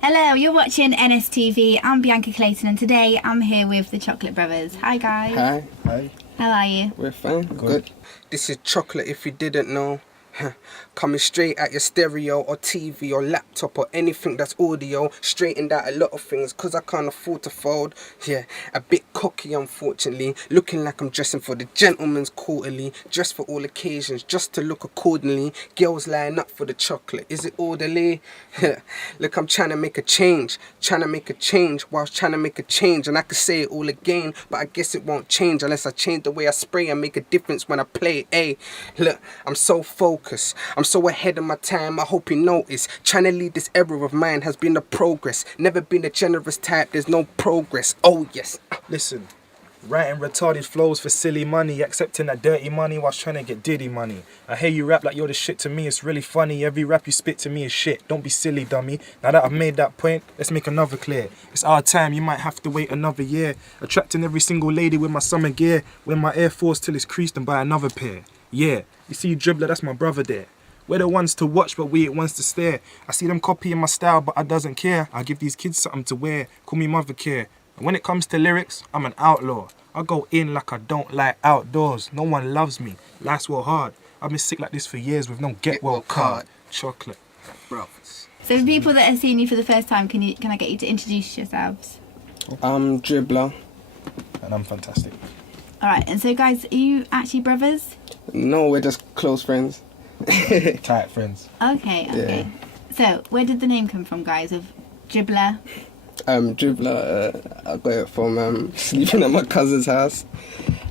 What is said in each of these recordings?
Hello, you're watching NSTV. I'm Bianca Clayton and today I'm here with the Chocolate Brothers. Hi guys. Hi. Hi. How are you? We're fine. Good. This is Chocolate if you didn't know. Coming straight at your stereo or TV or laptop or anything that's audio. Straightened out a lot of things cause I can't afford to fold. Yeah, a bit cocky unfortunately. Looking like I'm dressing for the gentleman's quarterly. Dressed for all occasions just to look accordingly. Girls line up for the chocolate. Is it orderly? Look, I'm trying to make a change. Trying to make a change whilst trying to make a change. And I could say it all again, but I guess it won't change unless I change the way I spray and make a difference when I play. Hey, look, I'm so focused. I'm so ahead of my time, I hope you notice. Trying to lead this era of mine has been a progress. Never been a generous type, there's no progress. Oh yes. Listen, writing retarded flows for silly money, accepting that dirty money whilst trying to get diddy money. I hear you rap like you're the shit to me, it's really funny. Every rap you spit to me is shit. Don't be silly, dummy. Now that I've made that point, let's make another clear. It's our time, you might have to wait another year. Attracting every single lady with my summer gear. Wear my Air Force till it's creased and buy another pair. Yeah, you see you dribbler, that's my brother there. We're the ones to watch, but we ain't ones to stare. I see them copying my style, but I doesn't care. I give these kids something to wear, call me mother care. And when it comes to lyrics, I'm an outlaw. I go in like I don't like outdoors. No one loves me, life's well hard. I've been sick like this for years with no get well card. Chocolate. Brothers. So for people that are seeing you for the first time, can I get you to introduce yourselves? I'm Dribbler. And I'm fantastic. Alright, and so guys, are you actually brothers? No, we're just close friends. Tight friends. Okay. So, where did the name come from, guys, of Dribbler? Dribbler, I got it from sleeping at my cousin's house.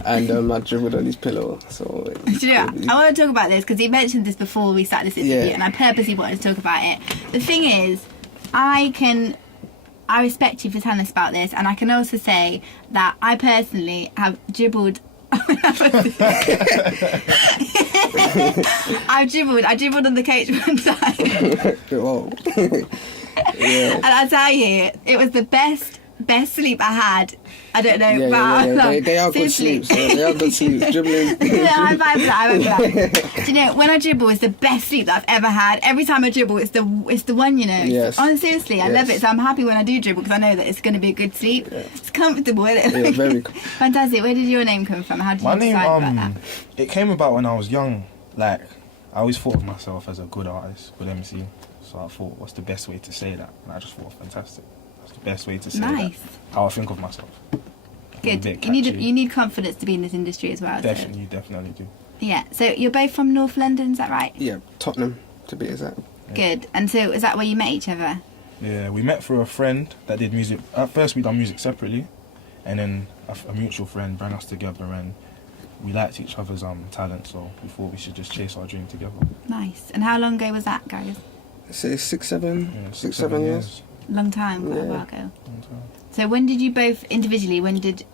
And I dribbled on his pillow. So Do you know what? I want to talk about this because he mentioned this before we started this interview, and I purposely wanted to talk about it. The thing is, I respect you for telling us about this, and I can also say that I personally have dribbled. I dribbled on the coach one time. Whoa. Yeah. And I tell you, it was the best sleep I had. I don't know They are good sleeps. They are good sleeps. Dribbling. I vibe that. Do you know, when I dribble, it's the best sleep that I've ever had. Every time I dribble, it's the one, you know. Yes. Honestly, seriously, I love it. So I'm happy when I do dribble because I know that it's going to be a good sleep. Yeah. It's comfortable, isn't it? Yeah, very. Fantastic. Where did your name come from? How did you decide about that? It came about when I was young. Like, I always thought of myself as a good artist, good MC. So I thought, what's the best way to say that? And I just thought, fantastic. That's the best way to say that. How I think of myself. Good. You need confidence to be in this industry as well. Definitely, you definitely do. Yeah. So you're both from North London, is that right? Yeah, Tottenham, to be exact. Yeah. Good. And so is that where you met each other? Yeah, we met through a friend that did music. At first we done music separately, and then a mutual friend brought us together, and we liked each other's talent, so we thought we should just chase our dream together. Nice. And how long ago was that, guys? Say 6, 7 years. Long time, quite a while ago. Long time. So when did you both individually, when did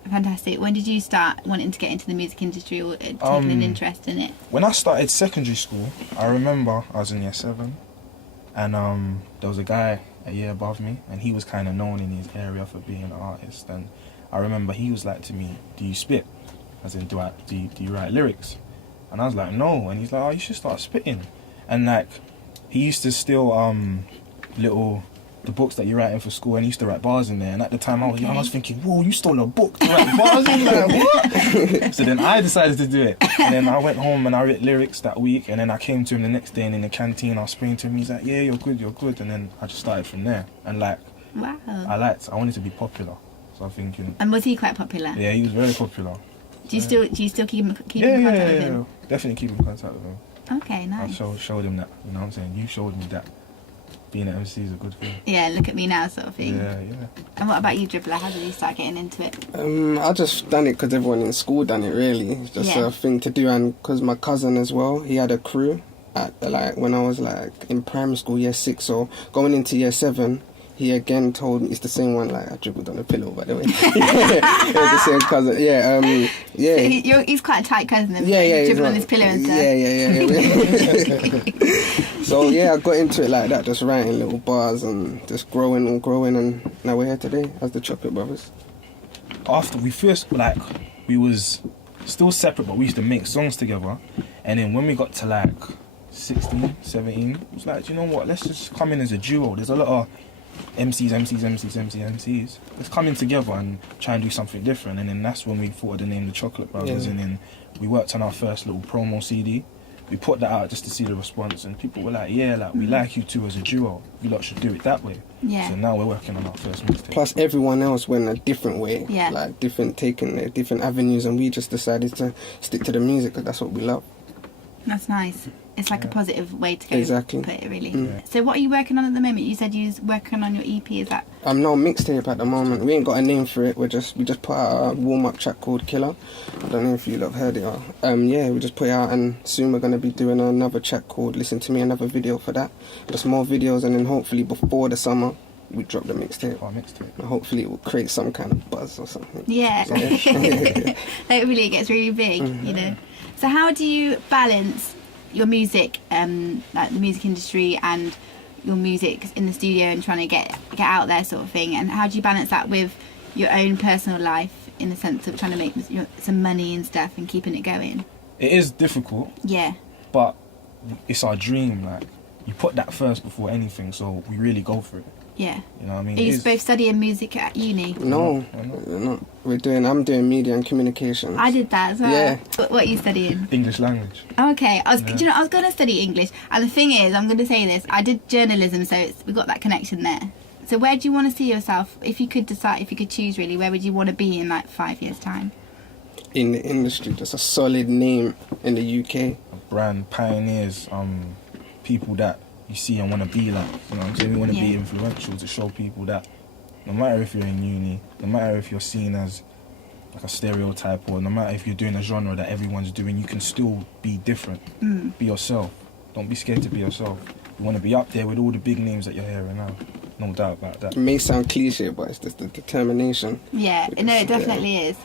you start wanting to get into the music industry or taking an interest in it? When I started secondary school, I remember I was in year 7, and there was a guy a year above me, and he was kind of known in his area for being an artist, and I remember he was like to me, do you spit? As in, do you write lyrics? And I was like, no. And he's like, oh, you should start spitting. And like, he used to steal the books that you're writing for school, and he used to write bars in there. And at the time I was young, I was thinking, whoa, you stole a book to write bars in there, what? So then I decided to do it. And then I went home and I wrote lyrics that week, and then I came to him the next day, and in the canteen I was spraying to him, he's like, yeah, you're good. And then I just started from there. And like, wow. I wanted to be popular. So I'm thinking. And was he quite popular? Yeah, he was very popular. Do you still keep in contact with him? Yeah, definitely keep in contact with him. Okay, nice. I showed him that, you know what I'm saying? You showed me that being an MC is a good thing. Yeah, look at me now sort of thing. Yeah. And what about you, Dribbler? How did you start getting into it? I just done it because everyone in school done it, really. It's just a thing to do, and because my cousin as well, he had a crew at when I was in primary school, year 6, or going into year 7. He again told me, it's the same one, I dribbled on a pillow, by the way. The same cousin, yeah. So he's quite a tight cousin, dribbled on his pillow and stuff. Yeah. So I got into it like that, just writing little bars and just growing, and now we're here today as the Chocolate Brothers. After we first, we was still separate, but we used to make songs together, and then when we got to 16, 17, it was like, do you know what, let's just come in as a duo. There's a lot of MCs. Let's come in together and try and do something different. And then that's when we thought of the name The Chocolate Brothers. Yeah. And then we worked on our first little promo CD. We put that out just to see the response, and people were like, yeah, like we like you two as a duo. You lot should do it that way. Yeah. So now we're working on our first mixtape. Plus, everyone else went a different way. Yeah. Like, taking their different avenues, and we just decided to stick to the music because that's what we love. That's nice. It's like a positive way to go. Exactly. Put it really. Yeah. So what are you working on at the moment? You said you was working on your EP. Is that? I'm no mixtape at the moment. We ain't got a name for it. We just put out a warm-up track called Killer. I don't know if you lot heard it. Yeah, we just put it out, and soon we're gonna be doing another track called Listen to Me, another video for that. Just more videos, and then hopefully before the summer we drop the mixtape. Our mixtape. And hopefully it will create some kind of buzz or something. Yeah. So, yeah. Hopefully it gets really big. You know. So how do you balance your music, like the music industry, and your music in the studio and trying to get out there, sort of thing? And how do you balance that with your own personal life, in the sense of trying to make some money and stuff and keeping it going? It is difficult, Yeah. but it's our dream. Like, you put that first before anything, so we really go for it. Yeah. You know what I mean? Are you It is- both studying music at uni? No, we're not. I'm doing media and communications. I did that as well. Yeah. What are you studying? English language. Okay, do you know, I was going to study English, and the thing is, I'm going to say this, I did journalism, so we got that connection there. So where do you want to see yourself, if you could choose really, where would you want to be in like 5 years' time? In the industry, just a solid name in the UK. Brand pioneers, people that you see and want to be like. You know what I'm saying? We want to be Yeah. influential to show people that no matter if you're in uni, no matter if you're seen as like a stereotype, or no matter if you're doing a genre that everyone's doing, you can still be different. Be yourself. Don't be scared to be yourself. You want to be up there with all the big names that you're hearing now. No doubt about that. It may sound cliche, but it's just the determination. Yeah, no, it definitely is.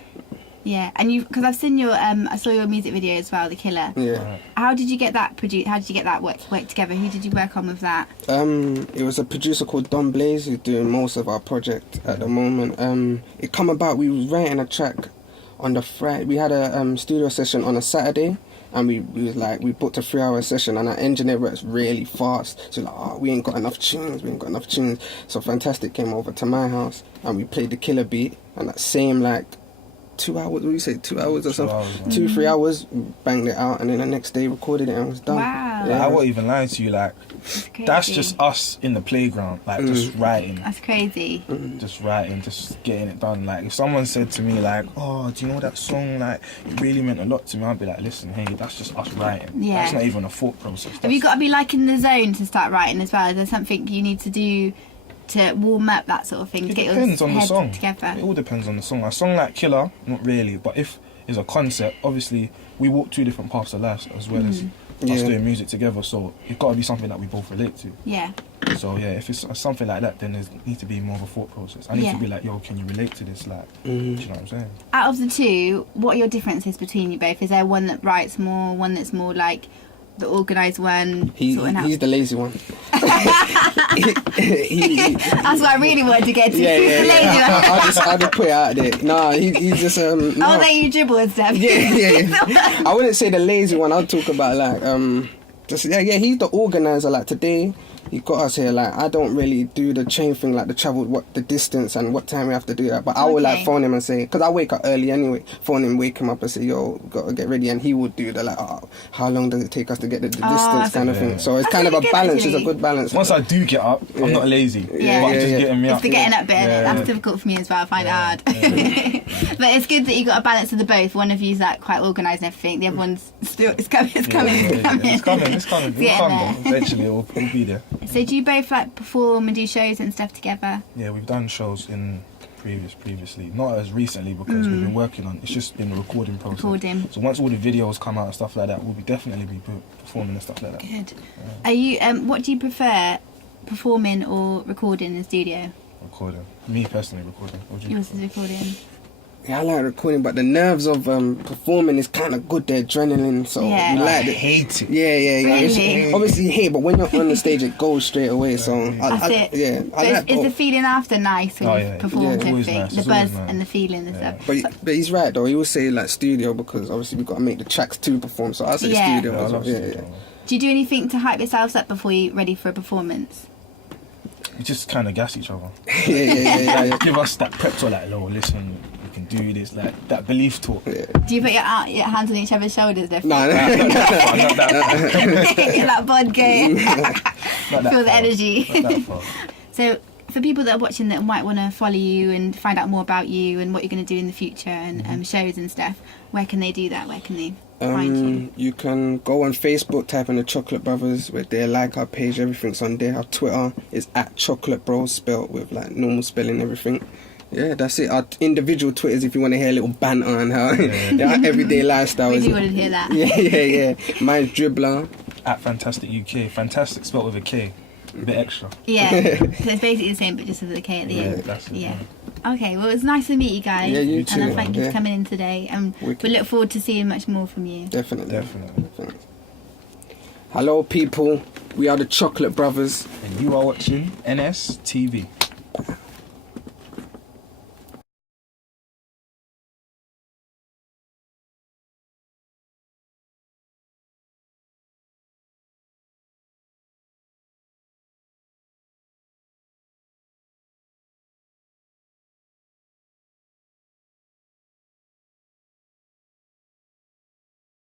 Yeah, and because I've seen your, I saw your music video as well, The Killer. Yeah. Right. How did you get that produced? How did you get that work together? Who did you work on with that? It was a producer called Don Blaze who's doing most of our project at the moment. It come about, we was writing a track on the Friday. We had a studio session on a Saturday, and we booked a 3-hour session, and our engineer works really fast. So we ain't got enough tunes. So Fantastic came over to my house, and we played the Killer beat, and that same 2 hours, what do you say, 2 hours or 2 something? hours, yeah. 2-3 hours, banged it out, and then the next day recorded it and it was done. Wow. Like, I won't even lie to you, like, That's crazy. that's just us in the playground, like, just writing. That's crazy. Just writing, just getting it done. Like, if someone said to me, like, oh, do you know that song, like, it really meant a lot to me, I'd be like, listen, hey, that's just us writing. Yeah. That's not even a thought process. Have you got to be like in the zone to start writing as well? Is there something you need to do to warm up, that sort of thing, to It get depends your on the head song. together? It all depends on the song. A song like Killer, not really, but if it's a concept, obviously, we walk 2 different paths of life as well as us Yeah. doing music together, so it's got to be something that we both relate to. Yeah. So yeah, if it's something like that, then there needs to be more of a thought process. I need Yeah. to be like, yo, can you relate to this? Like, do you know what I'm saying? Out of the two, what are your differences between you both? Is there one that writes more, one that's more like the organised one? sorting out? He's the lazy one. That's what I really wanted to get to. Yeah, Who's yeah, the lazy yeah. one? I'll just put it out there. Nah, he's just Oh, no. that you dribble and stuff. Yeah. I wouldn't say the lazy one. I'll talk about he's the organizer. Like today, he got us here. Like I don't really do the chain thing, like the distance and what time we have to do that. But I would Okay. phone him and say, because I wake up early anyway. Phone him, wake him up and say, yo, gotta get ready, and he would do the how long does it take us to get the distance kind of thing. So it's That's kind of a really good, balance. actually. It's a good balance. Once I do get up, I'm not lazy. Yeah. But it's just Yeah. getting me It's up. the getting up bit. Yeah, That's yeah. difficult for me as well. I find it hard. But it's good that you got a balance of the both. One of you's like quite organised and everything. The other one's still it's coming. It's coming. It's coming. We'll Yeah, come man. though. Eventually, we'll be there. So do you both like perform and do shows and stuff together? Yeah, we've done shows in previously, not as recently because we've been working on. It's just been a recording process. Recording. So once all the videos come out and stuff like that, we'll definitely be performing and stuff like that. Good. Are you? What do you prefer, performing or recording in the studio? Recording. Me personally, recording. What do you Yours is recording. Yeah, I like recording, but the nerves of performing is kind of good. The adrenaline, so Yeah. you I like it. hate it. Yeah. Really? Obviously, you hate, but when you're on the stage, it goes straight away. So That's it. Yeah, So I like is the both. feeling after nice when Oh, you've yeah. performed Yeah. and Always everything? nice. The It's always buzz nice. and the feeling and Yeah. stuff. But he's right though. He will say like studio because obviously we've got to make the tracks to perform. So I say Yeah. studio. Yeah, I as well. love Yeah, studio. Do you do anything to hype yourselves up before you're ready for a performance? We just kind of gas each other. yeah. Give us that prep talk, like, "Lo, listen, we can do this," like that belief talk. Yeah. Do you put your hands on each other's shoulders? No, Not that That bod game. far. Feel the energy. Not that far. So, for people that are watching that might want to follow you and find out more about you and what you're going to do in the future and shows and stuff, where can they do that? Where can they find you? You can go on Facebook, type in the Chocolate Brothers. We're there, like our page, everything's on there. Our Twitter is @ChocolateBros, spelled with like normal spelling, everything. Yeah, that's it. Our individual Twitters, if you want to hear a little banter on how our everyday lifestyle We is. do want to hear that. Yeah. Mine's Dribbler. @Fantastic UK. Fantastic spelled with a K. A bit extra. Yeah, so it's basically the same, but just with the K at the end. That's it. Yeah. Okay, well, it was nice to meet you guys. Yeah, you And too. I thank you Yeah. for coming in today. And Wicked. we look forward to seeing much more from you. Definitely. Definitely. Hello, people. We are the Chocolate Brothers. And you are watching NS TV.